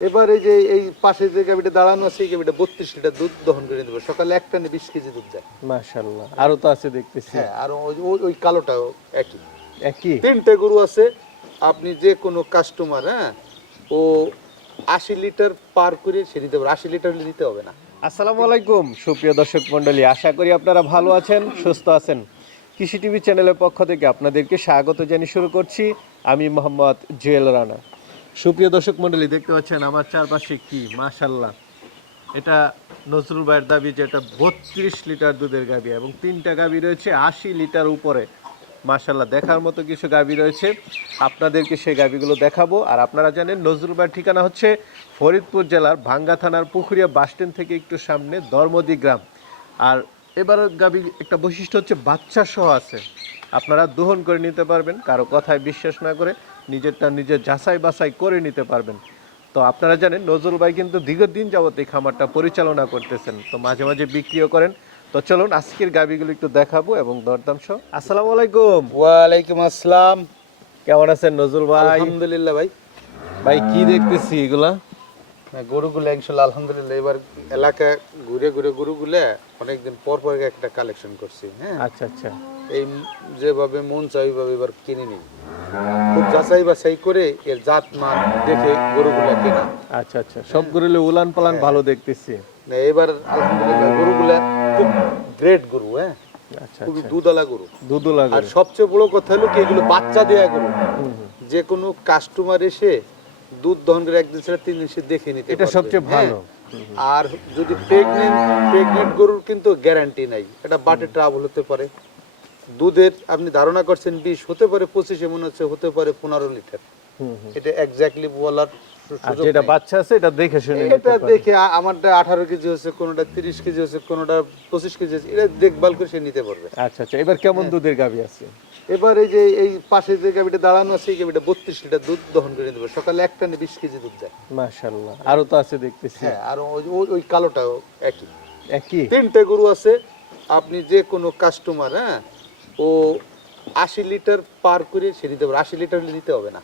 এবার এই যে এই পাশে যে গাবিটা দাঁড়ানো আছে এই গাবিটা বত্রিশ লিটার দুধ দহন করে দেবে সকালে এক টানে বিশ কেজি দুধ যায়। মাশাল্লাহ আরও তো আছে দেখতেছি। হ্যাঁ আর ওই- কালোটাও একই। একই? তিনটে গরু আছে আপনি যে কোনো কাস্টমার হ্যাঁ ও আশি লিটার পার করে সে দিতে পারে আশি লিটার দিতে হবে না। আসসালামু আলাইকুম সুপ্রিয় দর্শক মণ্ডলী আশা করি আপনারা ভালো আছেন সুস্থ আছেন। কৃষি টিভি চ্যানেলের পক্ষ থেকে আপনাদেরকে স্বাগত জানিয়ে শুরু করছি। আমি মোহাম্মদ জুয়েল রানা। সুপ্রিয় দর্শক মণ্ডলী দেখতে পাচ্ছেন আমার চারপাশে কি? মাশাল্লাহ এটা নজরুল ভাইয়ের দাবি যে এটা বত্রিশ লিটার দুধের গাবি এবং তিনটা গাবি রয়েছে আশি লিটার উপরে। মাশাল্লাহ দেখার মতো কিছু গাবি রয়েছে। আপনাদেরকে সেই গাবিগুলো দেখাবো। আর আপনারা জানেন, নজরুল ভাইয়ের ঠিকানা হচ্ছে ফরিদপুর জেলার ভাঙ্গা থানার পুকুরিয়া বাসস্ট্যান্ড থেকে একটু সামনে ধর্মদি গ্রাম। আর এবার গাবি একটা বৈশিষ্ট্য হচ্ছে, বাচ্চা সহ আছে। আপনারা দোহন করে নিতে পারবেন কারও কথায় বিশ্বাস না করে নিজেরটা নিজের যাচাই বাছাই করে নিতে পারবেন। তো আপনারা জানেন নজরুল ভাই কিন্তু দীর্ঘদিন যাবত এই খামারটা পরিচালনা করতেছেন। তো মাঝে মাঝে বিক্রিও করেন। তো চলুন আজকের গাবিগুলো একটু দেখাবো এবং দরদাম সহ। আসসালামু আলাইকুম। ওয়ালাইকুম আসসালাম। কেমন আছেন নজরুল ভাই? আলহামদুলিল্লাহ ভাই। ভাই কি দেখতেছি এগুলা? গরুগুলো ইনশাল্লাহ আলহামদুলিল্লাহ এবার এলাকা ঘুরে ঘুরে গরুগুলো অনেকদিন পর পর একটা কালেকশন করছি হ্যাঁ। আচ্ছা আচ্ছা। এই যেভাবে মন চাই ওইভাবে এবার কিনে নিই। খুব যাচাই বাছাই করে এর জাত মান দেখে গরুগুলো কেনা। আচ্ছা আচ্ছা। সব গরুলে উলান পালান ভালো দেখতেছি। না, এবার আলহামদুলিল্লাহ গরুগুলা খুব গ্রেট গরু হ্যাঁ। আচ্ছা খুবই আচ্ছা। দুধওয়ালা গরু। দুধু আর সবচেয়ে বড় কথা হলো কি এগুলো বাচ্চা দেয়া গরু। যে কোনো কাস্টমার এসে দুধ দহন করে একদিন ছাড়া তিন দিন সে দেখে নিতে এটা সবচেয়ে হ্যাঁ। ভালো। আর যদি প্রেগনেন্ট প্রেগনেন্ট গরুর কিন্তু গ্যারান্টি নাই। এটা বাটে ট্রাবল হতে পারে। দুধের আপনি ধারণা করছেন বিশ হতে পারে পঁচিশে মনে হচ্ছে হতে পারে পনেরো লিটার। এটা এক্স্যাক্টলি বলার যেটা বাচ্চা আছে এটা দেখে শুনে এটা দেখে আমারটা আঠারো কেজি হচ্ছে কোনোটা তিরিশ কেজি হচ্ছে কোনোটা পঁচিশ কেজি হচ্ছে এটা দেখভাল করে সে নিতে পারবে। আচ্ছা আচ্ছা এবার কেমন হ্যাঁ। দুধের গাভী আছে? এবার এই যে এই পাশে যে গাবিটা দাঁড়ানো আছে এই গাবিটা বত্রিশ লিটার দুধ দহন করে দেবে সকালে এক টানে বিশ কেজি দুধ দেয় মাশাল্লাহ আরও তো আছে দেখতেছি। হ্যাঁ আর ওই- কালোটাও একই। একই? তিনটে গরু আছে আপনি যে কোনো কাস্টমার হ্যাঁ ও আশি লিটার পার করে সে দিতে পারে আশি লিটার হলে দিতে হবে না।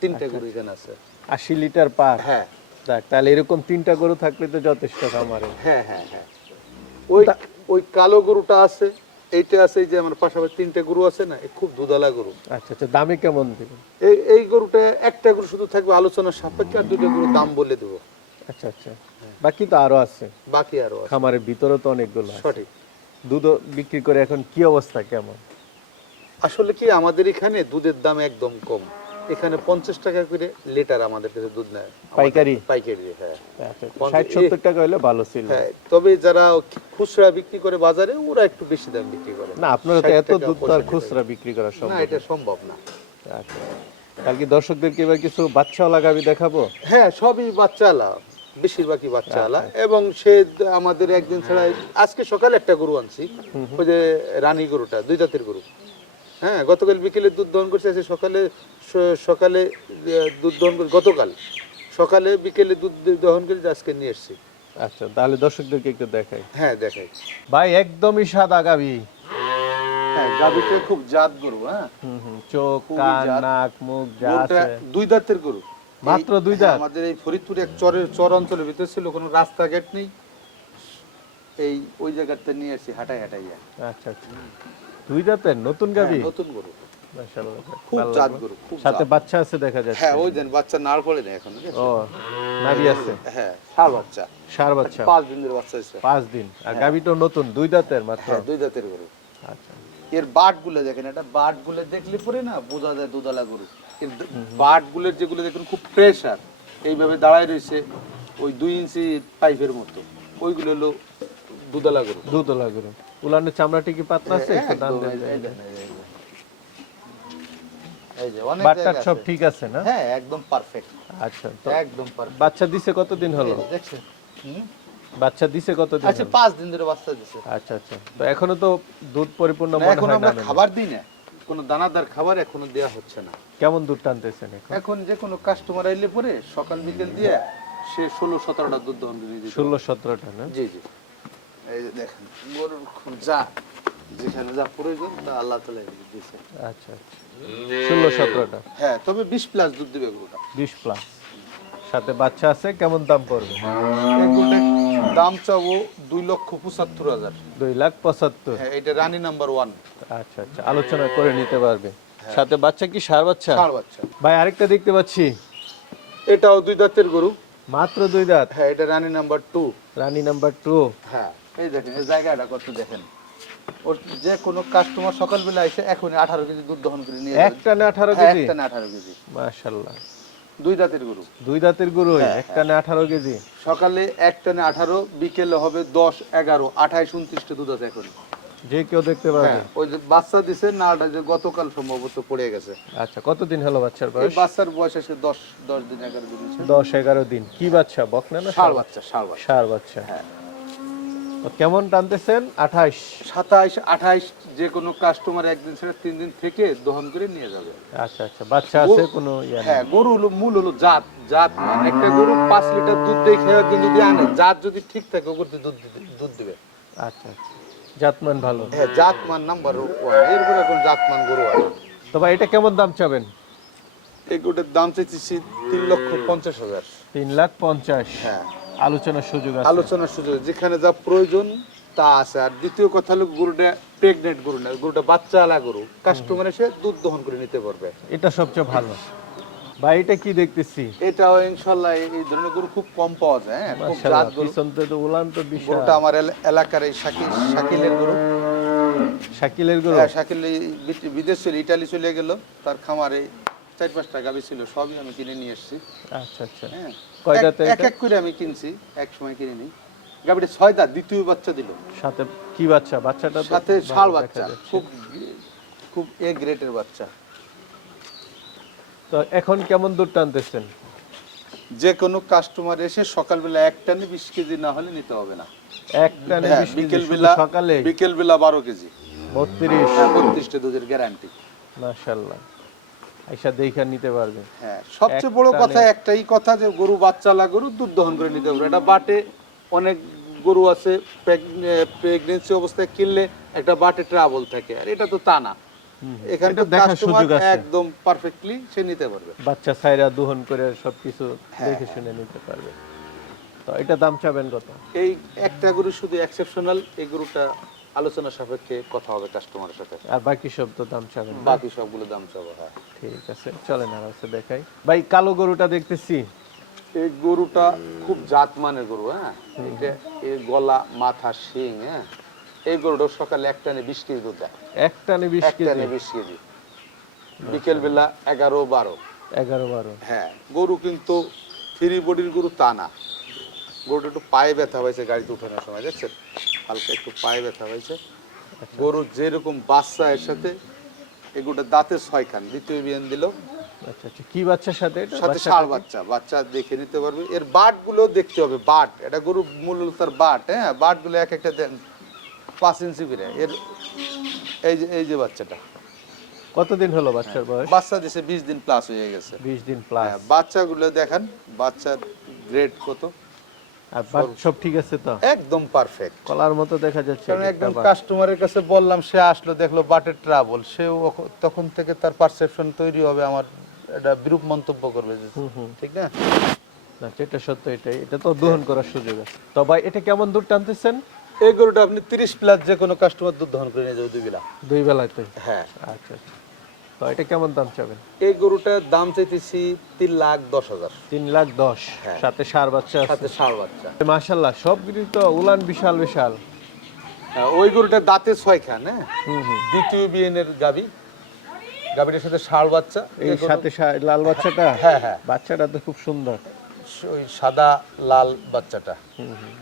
তিনটে গরু এখানে আছে। আশি লিটার পার? হ্যাঁ। দেখ তাহলে এরকম তিনটা গরু থাকলে তো যথেষ্ট খামারে। হ্যাঁ হ্যাঁ হ্যাঁ। ওই ওই কালো গরুটা আছে এইটা আছে এই যে আমার পাশাপাশি তিনটে গরু আছে না খুব দুধালা গরু। আচ্ছা আচ্ছা দামে কেমন দেবেন? এই এই গরুটা একটা গরু শুধু থাকবে আলোচনার সাপেক্ষে আর দুটো গরু দাম বলে দেবো। আচ্ছা আচ্ছা। বাকি তো আরও আছে। বাকি আরও আছে। খামারের ভিতরে তো অনেকগুলো আছে। সঠিক। দুধ বিক্রি করে এখন কি অবস্থা কেমন? আসলে কি আমাদের এখানে দুধের দাম একদম কম। এখানে পঞ্চাশ টাকা করে লিটার আমাদের কাছে দুধ নেয়। পাইকারি? পাইকারি হ্যাঁ। আচ্ছা ষাট সত্তর টাকা হলে ভালো ছিল। হ্যাঁ তবে যারা খুচরা বিক্রি করে বাজারে ওরা একটু বেশি দাম বিক্রি করে। না আপনারা তো এত দুধ তো আর খুচরা বিক্রি করা সম্ভব না। এটা সম্ভব না। আচ্ছা কালকে দর্শকদেরকে এবার কিছু বাচ্চাওয়ালা গাবি দেখাবো? হ্যাঁ সবই বাচ্চা আলা বেশিরভাগই বাচ্চা আলা এবং সে আমাদের একদিন ছাড়া আজকে সকালে একটা গরু আনছি ওই যে রানী গরুটা দুই জাতের গরু। হ্যাঁ গতকাল বিকেলে দুধ দহন করছে আজকে সকালে সকালে দুধ দহন করে গতকাল সকালে বিকেলে দুধ দহন করে আজকে নিয়ে এসছি। আচ্ছা তাহলে দর্শকদেরকে একটু দেখাই। হ্যাঁ দেখাই। ভাই একদমই সাদা গাবি। হ্যাঁ গাভিটা খুব জাত গরু হ্যাঁ? হুম হুম চোখ কান নাক মুখ যা দুই দাঁতের গরু। মাত্র দুই দাঁত? আমাদের এই ফরিদপুরে এক চরের চর অঞ্চলের ভিতরে ছিল কোনো রাস্তাঘাট নেই। এই ওই জায়গাটা নিয়ে আসি হাঁটাই হাঁটাইয়া আচ্ছা আচ্ছা। দুই দাঁতের নতুন গাবি হ্যাঁ, নতুন গরু। খুব জাত গরু খুব সাথে বাচ্চা আছে দেখা যাচ্ছে। হ্যাঁ ওই দেন বাচ্চা নাড় পড়ে না এখন ও নাভি আছে? হ্যাঁ সার বাচ্চা। সার বাচ্চা। পাঁচ দিনের বাচ্চা হয়েছে। পাঁচ দিন। আর গাবিটা নতুন দুই দাঁতের মাত্র? হ্যাঁ দুই দাঁতের গরু। আচ্ছা। এর বাটগুলো দেখেন এটা বাটগুলো দেখলে পরে না বোঝা যায় দুধালা গরু। এর বাটগুলোর যেগুলো দেখেন খুব প্রেশার এইভাবে দাঁড়ায় রয়েছে ওই দুই ইঞ্চি পাইপের মতো। ওইগুলো হলো দুধালা গরু। দুধ লাগবে উলানের চামড়াটি কি পাতলা আছে একটু দাম দেন সব ঠিক আছে না? হ্যাঁ একদম পারফেক্ট আচ্ছা তো একদম পারফেক্ট বাচ্চা দিছে কতদিন হলো? দেখছেন? বাচ্চা দিছে কতদিন আচ্ছা হলো? পাঁচ দিন ধরে বাচ্চা দিছে। আচ্ছা আচ্ছা। তো এখনও তো দুধ পরিপূর্ণ না, মনে এখন আমরা খাবার দিই না। কোনো দানাদার খাবার এখনও দেয়া হচ্ছে না। কেমন দুধ টানতেছেন এখন? এখন যে কোনো কাস্টমার আইলে পরে সকাল বিকেল দিয়ে সে ষোলো সতেরোটা দুধ দহন দিতে ষোলো সতেরোটা না? জি জি। এই যে দেখেন গরুর যা যেখানে যা প্রয়োজন তা আল্লাহ তালা দিয়েছে আচ্ছা আচ্ছা। ষোলো সতেরোটা? হ্যাঁ তবে বিশ প্লাস দুধ দিবে গরুটা। বিশ প্লাস সাথে বাচ্চা আছে কেমন দাম পড়বে? দাম চাবো দুই লক্ষ পঁচাত্তর হাজার। দুই লাখ পঁচাত্তর? হ্যাঁ এটা রানী নাম্বার ওয়ান। আচ্ছা আচ্ছা আলোচনা করে নিতে পারবে। সাথে বাচ্চা কি সার বাচ্চা? ষাঁড় বাচ্চা। ভাই আরেকটা দেখতে পাচ্ছি। এটাও দুই দাঁতের গরু। মাত্র দুই দাঁত? হ্যাঁ এটা রানী নাম্বার টু। রানী নাম্বার টু। হ্যাঁ। এই দেখেন এই জায়গাটা কত দেখেন। ওর যে কোনো কাস্টমার সকালবেলা এসে এখনই আঠারো কেজি দুধ দহন করে নিয়ে একটা না আঠারো হ্যাঁ, কেজি? একটা না আঠারো কেজি। মাশাল্লাহ দুই দাঁতের গরু। দুই দাঁতের গরু হ্যাঁ, একটা না আঠারো কেজি? সকালে এক টানে আঠারো বিকেলে হবে দশ এগারো আঠাইশ উনত্রিশটা দুধ আছে এখন। যে কেউ দেখতে হ্যাঁ ওই যে বাচ্চা দিছে নাটা যে গতকাল সম্ভবত পড়ে গেছে। আচ্ছা কতদিন হলো বাচ্চার এই বয়স? বাচ্চার বয়স এসে দশ দশ দিন এগারো দিন হয়েছে। দশ এগারো দিন। কি বাচ্চা বকনা না ষাঁড় বাচ্চা ষাঁড় বাচ্চা। সার বাচ্চা। হ্যাঁ। কেমন টানতেছেন? আঠাশ। সাতাইশ আঠাইশ যে কোনো কাস্টমার একদিন ছেড়ে তিন দিন থেকে দহন করে নিয়ে যাবে। আচ্ছা আচ্ছা। বাচ্চা আছে কোনো হ্যাঁ গরু হলো মূল হলো জাত। জাত মান একটা গরু পাঁচ লিটার দুধ দিয়ে খেয়ে একদিন যদি আনে জাত যদি ঠিক থাকে ও করতে দুধ দুধ দিবে। আচ্ছা আচ্ছা। জাতমান ভালো। হ্যাঁ জাত মান নাম্বার ওয়ান এরপরে এখন জাত মান গরু আছে তো ভাই এটা কেমন দাম চাবেন? এই গরুটার দাম চাইছি তিন লক্ষ পঞ্চাশ হাজার। তিন লাখ পঞ্চাশ। হ্যাঁ। আলোচনার সুযোগ আছে। আলোচনার সুযোগ যেখানে যা প্রয়োজন তা আছে। আর দ্বিতীয় কথা হলো গরুটা প্রেগনেন্ট গরু না গরুটা বাচ্চা আলা গরু। কাস্টমার এসে দুধ দহন করে নিতে পারবে। এটা সবচেয়ে ভালো। ভাই এটা কি দেখতেছি? এটাও ইনশাল্লাহ এই ধরনের গরু খুব কম পাওয়া যায় হ্যাঁ? খুব জাত গরু। তো উলান তো বিশাল। গরুটা আমার এলাকার এই শাকিল শাকিলের গরু। শাকিলের গরু? হ্যাঁ শাকিল বিদেশ ছিল ইটালি চলে গেল। তার খামারে চার পাঁচটা গাবি ছিল সবই আমি কিনে নিয়ে এসেছি। আচ্ছা আচ্ছা। হ্যাঁ। কয় এক- এক এক করে আমি কিনছি এক সময় কিনে নিই। ছয় দাঁত দ্বিতীয় বাচ্চা দিল। সাথে কি বাচ্চা? বাচ্চাটা সাথে ষাঁড় বাচ্চা খুব খুব এ গ্রেটের বাচ্চা। তো এখন কেমন দুধ টানতেছেন? যে কোনো কাস্টমার এসে সকালবেলা এক টানে বিশ কেজি না হলে নিতে হবে না। একটা হ্যাঁ, বিকেল বেলা বেলা সকালে? বিকেল বেলা বারো কেজি। বত্রিশ। বত্রিশটা দুধের গ্যারান্টি মাশাল্লাহ আইসা দেখা নিতে পারবে। হ্যাঁ সবচেয়ে বড় কথা একটাই কথা যে গরু বাচ্চালা গরু দুধ দহন করে নিতে পারবে এটা বাটে অনেক গরু আছে প্রেগনেন্সি অবস্থায় কিনলে একটা বাটে ট্রাবল থাকে। আর এটা তো তা না। এখানে তো দেখার কাস্টমার সুযোগ আছে। একদম পারফেক্টলি সে নিতে পারবে। বাচ্চা ছাইরা দোহন করে সবকিছু হ্যাঁ, দেখে শুনে নিতে পারবে। তো এটা দাম চাবেন কত? এই একটা গরু শুধু এক্সেপশনাল এই গরুটা আলোচনা সাপেক্ষে কথা হবে কাস্টমারের সাথে। আর বাকি সব তো দাম চাবেন না? বাকি সবগুলো দাম চাবো হ্যাঁ। ঠিক আছে চলেন আর আছে দেখাই। ভাই কালো গরুটা দেখতেছি। এই গরুটা খুব জাতমানের গরু হ্যাঁ। এটা এর গলা মাথা শিং হ্যাঁ। এই গরুটা সকালে এক টানে বিশ কেজি দুধ দেয়। এক টানে বিশ কেজি টানে বিশ কেজি। বিকেল বেলা এগারো বারো। এগারো বারো। হ্যাঁ গরু কিন্তু থ্রি বডির গরু তা না। গরুটা একটু পায়ে ব্যথা হয়েছে গাড়িতে উঠানোর সময় দেখছেন? হালকা একটু পায়ে ব্যথা হয়েছে। গরু যেরকম বাচ্চা এর সাথে এগুলো দাঁতে ছয় খান দ্বিতীয় বিয়ান দিল। আচ্ছা আচ্ছা। কি বাচ্চার সাথে সাথে ষাঁড় বাচ্চা বাচ্চা দেখে নিতে পারবে। এর বাটগুলো দেখতে হবে বাট। এটা গরু মূল তার বাট হ্যাঁ? বাটগুলো এক একটা দেন পাঁচ ইঞ্চি করে। এর এই যে এই যে বাচ্চাটা। কতদিন হলো বাচ্চার বয়স? বাচ্চা দিছে বিশ দিন প্লাস হয়ে গেছে। বিশ দিন প্লাস হ্যাঁ বাচ্চাগুলো দেখেন বাচ্চার গ্রেড কত? আর সব ঠিক আছে তো? একদম পারফেক্ট কলার মতো দেখা যাচ্ছে কারণ একদম কাস্টমারের কাছে বললাম সে আসলো দেখল বাটের ট্রাবল সেও তখন থেকে তার পারসেপশন তৈরি হবে আমার এটা বিরূপ মন্তব্য করবে যে ঠিক না? না যেটা সত্য এটাই। এটা তো দহন করার সুযোগ আছে। তো ভাই এটা কেমন দুধ টানতেছেন? এই গরুটা আপনি তিরিশ প্লাস যে কোনো কাস্টমার দুধ দহন করে নিয়ে যাবে দুই বেলা। দুই বেলাতে হ্যাঁ। আচ্ছা আচ্ছা। তো এটা কেমন দাম চাবেন? এই গরুটার দাম চাইতেছি তিন লাখ দশ হাজার। তিন লাখ দশ। হ্যাঁ। সাথে সার বাচ্চা সাথে ষাঁড় বাচ্চা। মাশাল্লাহ সবগুলি তো উলান বিশাল বিশাল। হ্যাঁ, ওই গরুটার দাঁতে ছয় খান হ্যাঁ দ্বিতীয় বিয়েনের গাবি। গাবিটার সাথে ষাঁড় বাচ্চা। সাথে লাল বাচ্চাটা? হ্যাঁ, হ্যাঁ। বাচ্চাটা তো খুব সুন্দর। ওই সাদা লাল বাচ্চাটা।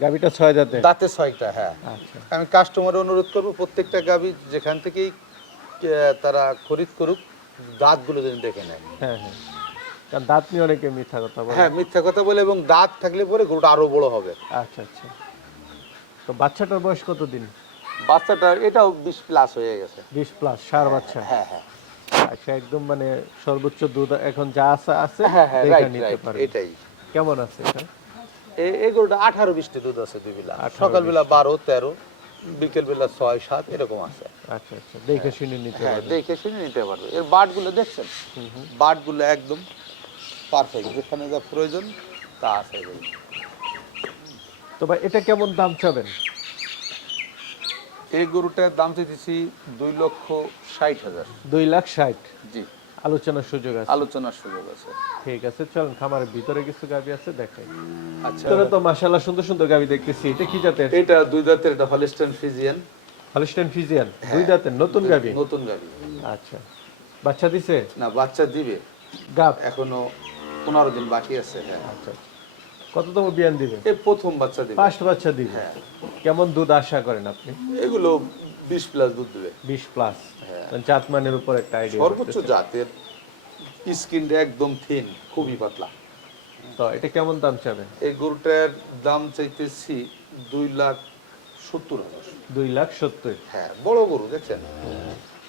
গাবিটা ছয় দাঁতে? দাঁতে ছয়টা হ্যাঁ। আচ্ছা। আমি কাস্টমার অনুরোধ করব প্রত্যেকটা গাবি যেখান থেকেই তারা খরিদ করুক দাঁতগুলো যেন দেখে নেয়। হ্যাঁ হ্যাঁ। দাঁত নিয়ে অনেকে মিথ্যা কথা বলে। হ্যাঁ মিথ্যা কথা বলে এবং দাঁত থাকলে পরে গরুটা আরও বড় হবে। আচ্ছা আচ্ছা। তো বাচ্চাটার বয়স কতদিন বাচ্চাটা এটাও বিশ প্লাস হয়ে গেছে। বিশ প্লাস সার বাচ্চা? হ্যাঁ হ্যাঁ। আচ্ছা একদম মানে সর্বোচ্চ দুধ এখন যা আছে আছে হ্যাঁ হ্যাঁ দেখে নিতে পারবে। এটাই। কেমন আছে এটা? এই গরুটা আঠারো বিশটি দুধ আছে দুই বেলা। সকালবেলা বারো তেরো। বিকেল বেলা ছয় সাত এরকম আছে। আচ্ছা আচ্ছা দেখে শুনে নিতে হ্যাঁ পারবে। দেখে শুনে নিতে পারবে। এর বাটগুলো দেখছেন? বাটগুলো একদম পারফেক্ট যেখানে যা প্রয়োজন তা আছে। তো ভাই এটা কেমন দাম চাবেন? এই গরুটার দাম চাইতেছি দুই লক্ষ ষাট হাজার। দুই লাখ ষাট। জি। আলোচনার সুযোগ আছে। আলোচনার সুযোগ আছে। ঠিক আছে চলেন খামারের ভিতরে কিছু গাবি আছে দেখাই। আচ্ছা। ভিতরে তো মাশাআল্লাহ সুন্দর সুন্দর গাবি দেখতেছি এটা কি জাতের? এটা দুই দাঁতের এটা হলিস্টান ফিজিয়ান হলিস্টাইন ফিজিয়ান দুই দাঁতের নতুন গাবি? নতুন গাড়ি আচ্ছা। বাচ্চা দিছে? না বাচ্চা দিবে। গাব? এখনও পনেরো দিন বাকি আছে হ্যাঁ। আচ্ছা আচ্ছা। কততম বিয়ান দিবে? এই প্রথম বাচ্চা দিবে। ফার্স্ট বাচ্চা দিবে। হ্যাঁ। কেমন দুধ আশা করেন আপনি? এগুলো বিশ প্লাস দুধ দেবে। বিশ প্লাস হ্যাঁ। জাত মানের উপর একটা আইডিয়া সর্বোচ্চ জাতের স্কিনটা একদম থিন খুবই পাতলা। তো এটা কেমন দাম চাবেন? এই গরুটার দাম চাইতেছি দুই লাখ সত্তর হাজার। দুই লাখ সত্তর। হ্যাঁ বড় গরু দেখছেন?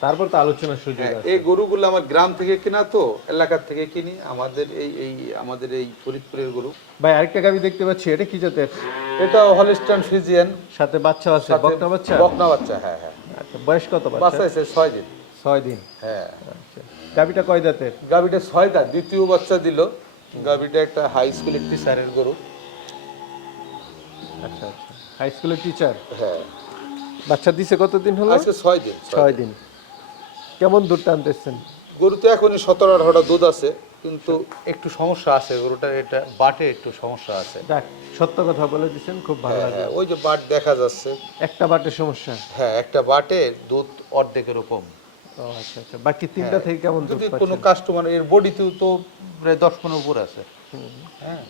তারপর তো আলোচনার সুযোগ হ্যাঁ, আছে। এই গরুগুলো আমার গ্রাম থেকে কেনা তো এলাকার থেকে কিনি। আমাদের এই এই আমাদের এই ফরিদপুরের গরু। ভাই আরেকটা গাবি দেখতে পাচ্ছি এটা কি জাতের? এটা হলিস্টান ফিজিয়ান সাথে বাচ্চা আছে বকনা বাচ্চা? বকনা বাচ্চা হ্যাঁ হ্যাঁ। আচ্ছা বয়স কত বাচ্চা? বাচ্চা আছে ছয় দিন। ছয় দিন? হ্যাঁ। আচ্ছা গাবিটা কয় দাঁতের গাবিটা ছয় দাঁত দ্বিতীয় বাচ্চা দিল। গাবিটা একটা হাই স্কুল টিচারের গরু। আচ্ছা আচ্ছা। হাই স্কুলের টিচার হ্যাঁ। বাচ্চা দিছে কতদিন হলো? আজকে ছয় দিন ছয় দিন। কেমন দুধ টানতেছেন? গরু তো এখনই সতেরো আঠারোটা দুধ আছে কিন্তু একটু সমস্যা আছে গরুটার এটা বাটে একটু সমস্যা আছে। যাক সত্য কথা বলে দিচ্ছেন খুব ভালো হ্যাঁ, হ্যাঁ, ওই যে বাট দেখা যাচ্ছে। একটা বাটের সমস্যা? হ্যাঁ একটা বাটে দুধ অর্ধেকের কম। ও আচ্ছা আচ্ছা বাকি তিনটা থেকে কেমন দুধ যদি কোনো পাচ্ছেন? কাস্টমার এর বডিতেও তো প্রায় দশ পনেরো উপর আছে। হ্যাঁ।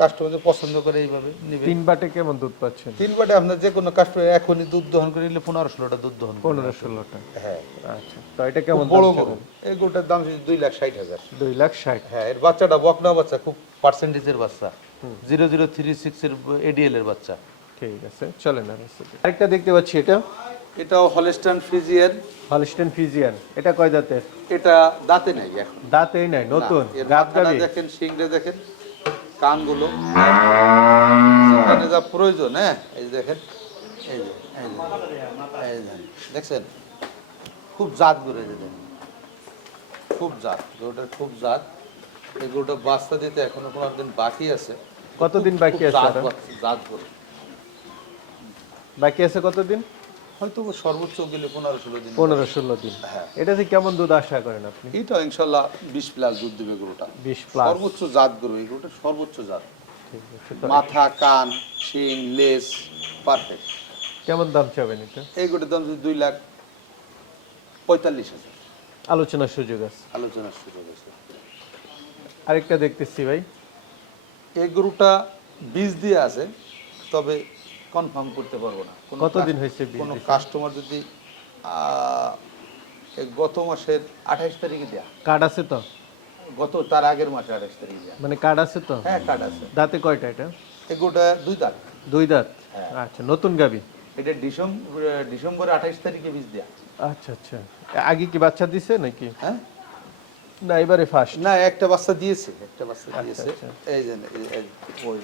কাস্টমার যে পছন্দ করে এইভাবে নিবে। তিন বাটে কেমন দুধ পাচ্ছেন? তিন বাটে আপনার যে কোনো কাস্টমার এখনই দুধ দহন করে নিলে পনেরো ষোলোটা দুধ দহন পনেরো ষোলোটা হ্যাঁ। আচ্ছা তো এটা কেমন বড় গরু। এই গরুটার দাম দুই লাখ ষাট হাজার। দুই লাখ ষাট। হ্যাঁ এর বাচ্চাটা বকনা বাচ্চা খুব পার্সেন্টেজের বাচ্চা। জিরো জিরো থ্রি সিক্স এর এডিএল এর বাচ্চা। ঠিক আছে চলেন আর আরেকটা দেখতে পাচ্ছি এটা। এটাও হলেস্টান ফিজিয়ান হলস্টেন ফিজিয়ান এটা কয় দাঁতের? এটা দাঁতে নেই এখন। দাঁতেই নাই নতুন। দেখেন শিংটা দেখেন। কানগুলো। যেখানে যা প্রয়োজন হ্যাঁ? এই যে দেখেন এই যে এই যে, দেখছেন? খুব জাত গরু এই দেখেন। খুব জাত গরুটার খুব জাত। এই গরুটা বাস্তা দিতে এখনও কোনো দিন বাকি আছে। কতদিন বাকি আছে? জাত গরু। বাকি আছে কতদিন? হয়তো সর্বোচ্চ গেলে পনেরো ষোলো দিন। পনেরো ষোলো দিন। হ্যাঁ। এটাতে কেমন দুধ আশা করেন আপনি? এইটা ইনশাল্লাহ বিশ প্লাস দুধ দেবে গরুটা। বিশ প্লাস। সর্বোচ্চ জাত গরু এই গরুটা সর্বোচ্চ জাত। মাথা কান শিং লেস পারফেক্ট কেমন দাম চাবেন এটা? এই গরুটার দাম দুই লাখ পঁয়তাল্লিশ হাজার। আলোচনার সুযোগ আছে। আলোচনার সুযোগ আছে। আরেকটা দেখতেছি ভাই। এই গরুটা বীজ দিয়ে আছে তবে কনফার্ম করতে পারব না। কতদিন হয়েছে কোনো কাস্টমার যদি গত মাসের আঠাইশ তারিখে দেয়া। কার্ড আছে তো? গত তার আগের মাসে আঠাইশ তারিখে দেয়া। মানে কার্ড আছে তো? হ্যাঁ কার্ড আছে। দাঁতে কয়টা এটা? এই গরুটা দুই দাঁত। দুই দাঁত? হ্যাঁ। আচ্ছা নতুন গাবি? এটা ডিসেম্বর ডিসেম্বর আঠাইশ তারিখে বীজ দেয়া। আচ্ছা আচ্ছা। আগে কি বাচ্চা দিছে নাকি? হ্যাঁ? না এবারে ফার্স্ট না একটা বাচ্চা দিয়েছে একটা বাচ্চা দিয়েছে। আচ্ছা। এই যে ওই?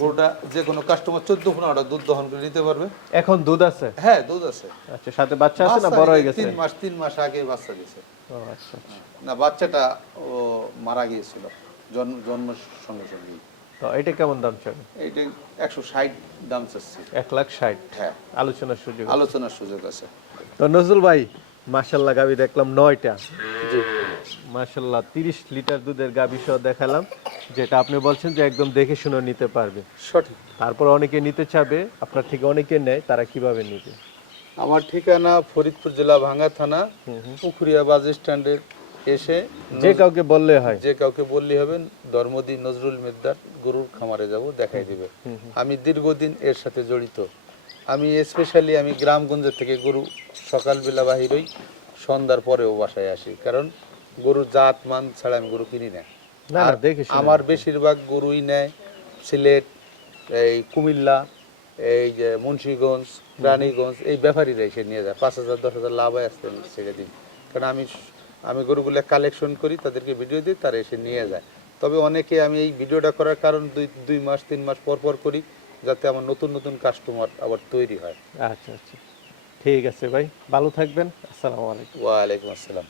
গরুটা যে কোনো কাস্টমার চোদ্দ পনেরোটা দুধ দহন করে নিতে পারবে। এখন দুধ আছে? হ্যাঁ দুধ আছে। আচ্ছা সাথে বাচ্চা আছে না বড় হয়ে গেছে? তিন মাস তিন মাস আগে বাচ্চা দিয়েছে ও আচ্ছা আচ্ছা। না বাচ্চাটা ও মারা গিয়েছিল জন্ম জন্মের সঙ্গে সঙ্গে। তো এটা কেমন দাম চাবে এইটা একশো ষাট দাম চাচ্ছি। এক লাখ ষাট? হ্যাঁ। আলোচনার সুযোগ আছে। আলোচনার সুযোগ আছে। তো নজরুল ভাই মাশাল্লাহ গাবি দেখলাম নয়টা। মাশাল্লাহ তিরিশ লিটার দুধের গাবি সহ দেখালাম যেটা আপনি বলছেন যে একদম দেখে শুনে নিতে পারবে। সঠিক। তারপর অনেকে নিতে চাবে আপনার থেকে অনেকে নেয় তারা কীভাবে নিবে? আমার ঠিকানা ফরিদপুর জেলা ভাঙ্গা থানা পুকুরিয়া বাস স্ট্যান্ডের এসে যে কাউকে বললে হয়। যে কাউকে বললি হবেন ধর্মদি নজরুল মেদ্দার গরুর খামারে যাব দেখাই দিবে। আমি দীর্ঘদিন এর সাথে জড়িত। আমি স্পেশালি আমি গ্রামগঞ্জের থেকে গরু সকালবেলা বাহিরই সন্ধ্যার পরেও বাসায় আসি। কারণ গরুর জাত মান ছাড়া আমি গরু কিনি না। আর না আমার বেশিরভাগ গরুই নেয় সিলেট এই কুমিল্লা এই যে মুন্সীগঞ্জ রানীগঞ্জ এই ব্যাপারীরা এসে নিয়ে যায়। পাঁচ হাজার দশ হাজার লাভ হয় আসতে ছেড়ে দিই। কারণ আমি আমি গরুগুলো কালেকশন করি তাদেরকে ভিডিও দিই তারা এসে নিয়ে যায়। তবে অনেকে আমি এই ভিডিওটা করার কারণ দুই দুই মাস তিন মাস পর পর করি যাতে আমার নতুন নতুন কাস্টমার আবার তৈরি হয়। আচ্ছা আচ্ছা। ঠিক আছে ভাই ভালো থাকবেন। আসসালামু আলাইকুম। ওয়ালাইকুম আসসালাম।